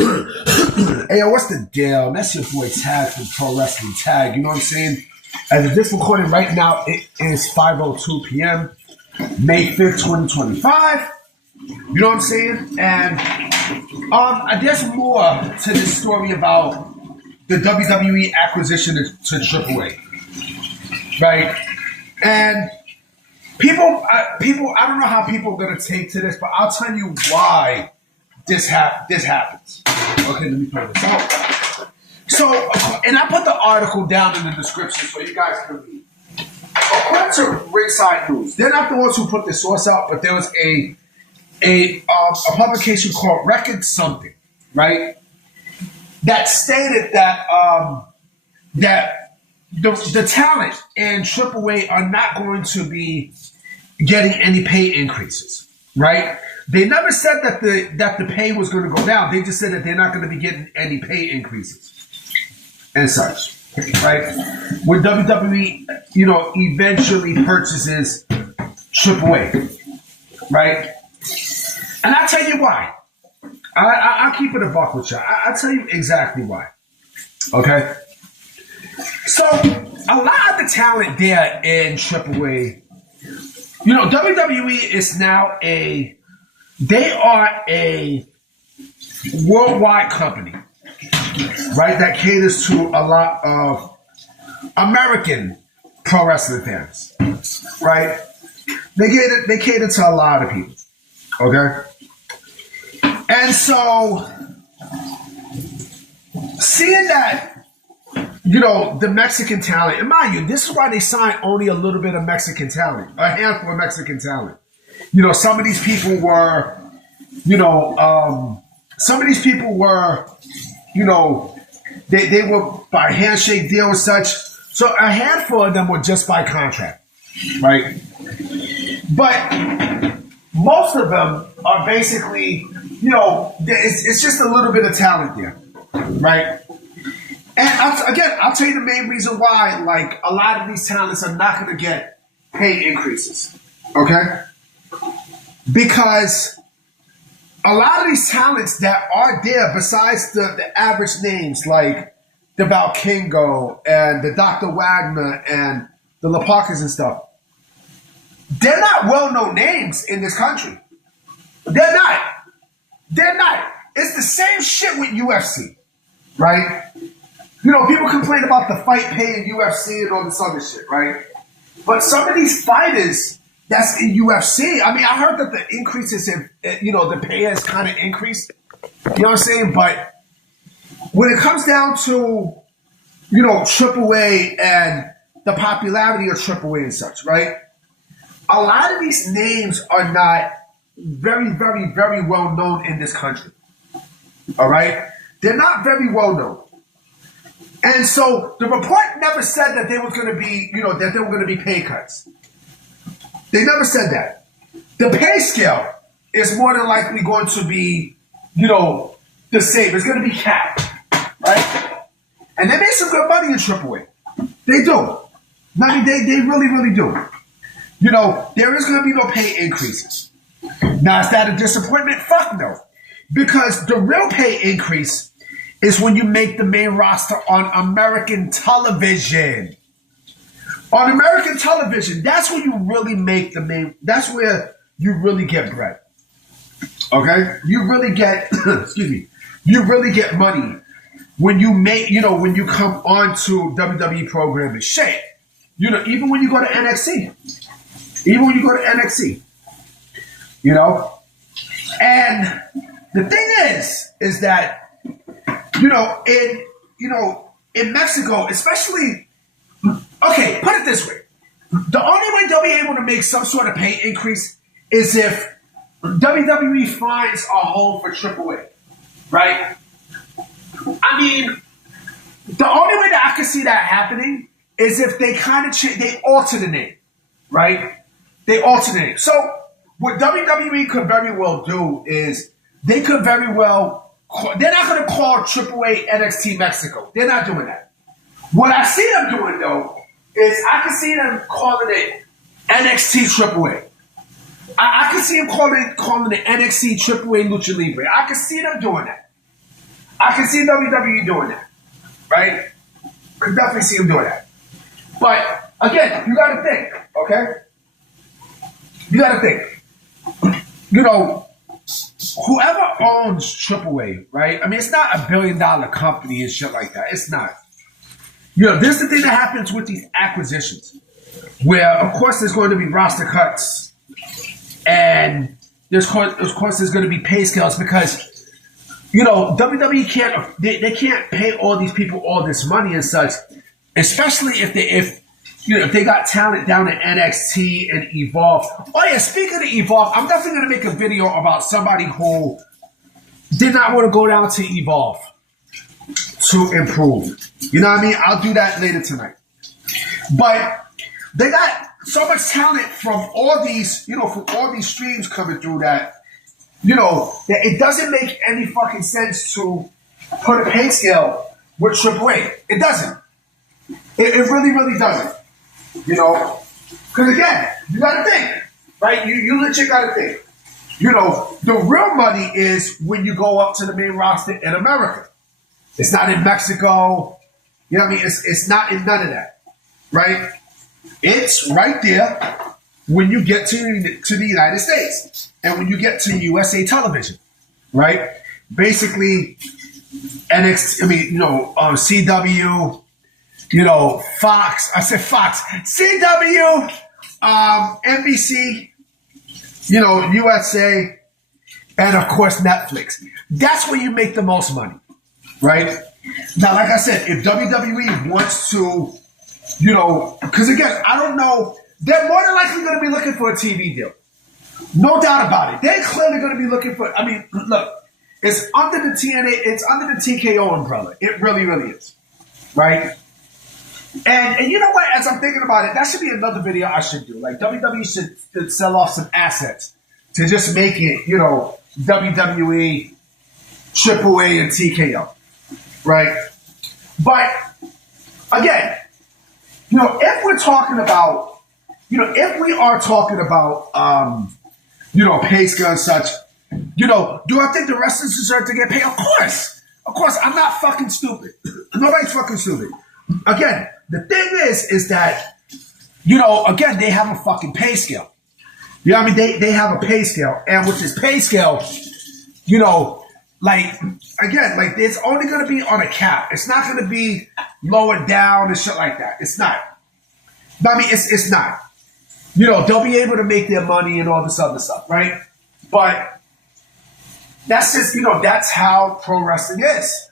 Hey, yo, what's the deal? That's your boy Tag from Pro Wrestling Tag. You know what I'm saying? As of this recording right now, it is 5:02 p.m., May 5th, 2025. You know what I'm saying? And there's more to this story about the WWE acquisition to AAA, right? And people, I don't know how people are going to take to this, but I'll tell you why this happens. Okay, let me play this out. So, and I put the article down in the description so you guys can read. According to Ringside News, they're not the ones who put the source out, but there was a publication called Record Something, right? That stated that that the talent in AAA are not going to be getting any pay increases, right? They never said that the pay was going to go down. They just said that they're not going to be getting any pay increases and such, right? When WWE, eventually purchases AAA, right? And I'll tell you why. I'll keep it a buck with you. I'll tell you exactly why. Okay? So, a lot of the talent there in AAA, WWE is now they are a worldwide company, right? That caters to a lot of American pro wrestling fans, right? They cater to a lot of people, okay? And so, seeing that, the Mexican talent, and mind you, this is why they signed only a little bit of Mexican talent, a handful of Mexican talent. Some of these people were, they were by handshake deal and such. So a handful of them were just by contract, right? But most of them are basically, it's just a little bit of talent there, right? And I'll tell you the main reason why, a lot of these talents are not going to get pay increases, okay? Because a lot of these talents that are there, besides the average names like the Valkingo and the Dr. Wagner and the Laparkas and stuff, they're not well-known names in this country. They're not. It's the same shit with UFC, right? People complain about the fight pay in UFC and all this other shit, right? But some of these fighters that's in UFC, I heard that the increases in, the pay has kind of increased. You know what I'm saying? But when it comes down to, AAA and the popularity of AAA and such, right? A lot of these names are not very, very, very well known in this country. All right? They're not very well known. And so the report never said that there was going to be, that there were going to be pay cuts. They never said that. The pay scale is more than likely going to be, the same. It's going to be capped, right? And they make some good money in AAA. They do. They really, really do. There is going to be no pay increases. Now, is that a disappointment? Fuck no. Because the real pay increase is when you make the main roster on American television. On American television, that's where you really make the main, that's where you really get bread. Okay? You really get, you really get money when you make, when you come onto WWE programming. Shit. Even when you go to NXT. And the thing is that, in Mexico, especially, okay, put it this way. The only way they'll be able to make some sort of pay increase is if WWE finds a home for AAA, right? The only way that I can see that happening is if they kind of they alter the name, right? They alter the name. So what WWE could very well do is they could very well, they're not going to call AAA NXT Mexico. They're not doing that. What I see them doing, though, is I can see them calling it NXT AAA. I can see them calling it NXT AAA Lucha Libre. I can see them doing that. I can see WWE doing that, right? Could definitely see them doing that. But again, you got to think, okay? You got to think. You know, whoever owns AAA, right? I mean, it's not $1 billion company and shit like that. It's not. You know, this is the thing that happens with these acquisitions, where of course there's going to be roster cuts, and of course there's going to be pay scales because, you know, WWE can't they can't pay all these people all this money and such, especially if they got talent down at NXT and Evolve. Oh yeah, speaking of Evolve, I'm definitely going to make a video about somebody who did not want to go down to Evolve to improve. You know what I mean? I'll do that later tonight. But they got so much talent from all these, you know, from all these streams coming through that, you know, that it doesn't make any fucking sense to put a pay scale with AAA. It doesn't. It really, really doesn't. You know? Because again, you got to think, right? You legit got to think. You know, the real money is when you go up to the main roster in America. It's not in Mexico. You know what I mean? It's not in none of that, right? It's right there when you get to the United States and when you get to USA television, right? Basically, NXT, I mean, you know, CW, you know, Fox. I said Fox. CW, NBC, you know, USA, and of course Netflix. That's where you make the most money, right? Now, like I said, if WWE wants to, you know, because again, I don't know, they're more than likely going to be looking for a TV deal. No doubt about it. They're clearly going to be looking for, I mean, look, it's under the TNA, it's under the TKO umbrella. It really, really is, right? And you know what? As I'm thinking about it, that should be another video I should do. Like, WWE should sell off some assets to just make it, you know, WWE, AAA, and TKO, right? But, again, you know, if we're talking about, you know, if we are talking about, you know, pay scale and such, you know, do I think the wrestlers deserve to get paid? Of course. Of course, I'm not fucking stupid. Nobody's fucking stupid. Again, the thing is that, you know, again, they have a fucking pay scale. You know what I mean? They have a pay scale. And with this pay scale, you know, like, again, like, it's only going to be on a cap. It's not going to be lowered down and shit like that. It's not. I mean, it's not. You know, they'll be able to make their money and all this other stuff, right? But that's just, you know, that's how pro wrestling is.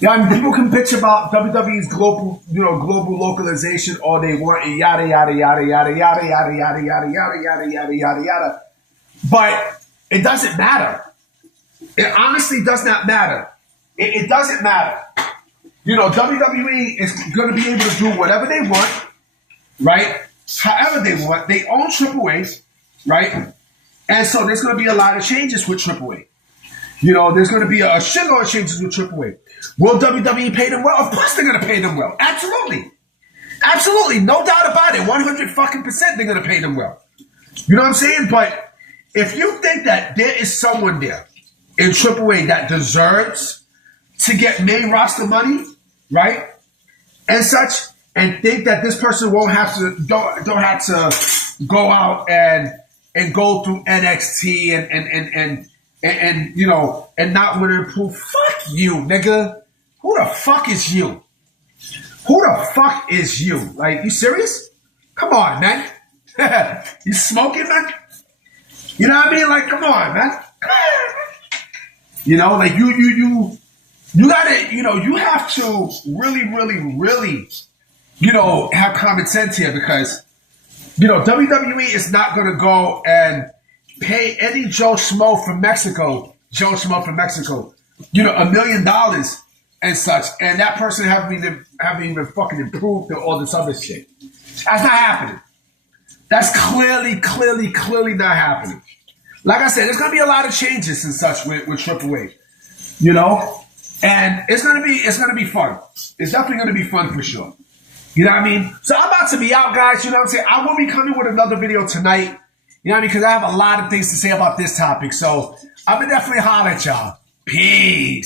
Yeah, I mean, people can bitch about WWE's global, you know, global localization all they want and yada yada yada yada yada yada yada yada yada yada yada yada yada. But it doesn't matter. It honestly does not matter. It doesn't matter. You know, WWE is going to be able to do whatever they want, right? However they want. They own AAA, right? And so there's going to be a lot of changes with AAA. You know, there's going to be a shitload of changes with AAA. Will WWE pay them well? Of course they're going to pay them well. Absolutely. Absolutely. No doubt about it. 100% they're going to pay them well. You know what I'm saying? But if you think that there is someone there in AAA that deserves to get main roster money, right? And such, and think that this person won't have to, don't have to go out and go through NXT and you know, and not want to improve. Fuck you, nigga. Who the fuck is you? Who the fuck is you? Like, you serious? Come on, man. You smoking, man? You know what I mean? Like, come on, man. You know, like you gotta, you know, you have to really, really, really, you know, have common sense here because, you know, WWE is not going to go and pay any Joe Schmo from Mexico, you know, $1 million and such, and that person haven't even fucking improved or all this other shit. That's not happening. That's clearly not happening. Like I said, there's gonna be a lot of changes and such with AAA, you know, and it's gonna be fun. It's definitely gonna be fun for sure. You know what I mean? So I'm about to be out, guys. You know what I'm saying? I will be coming with another video tonight. You know what I mean? Because I have a lot of things to say about this topic. So I'm going to definitely holler at y'all. Peace.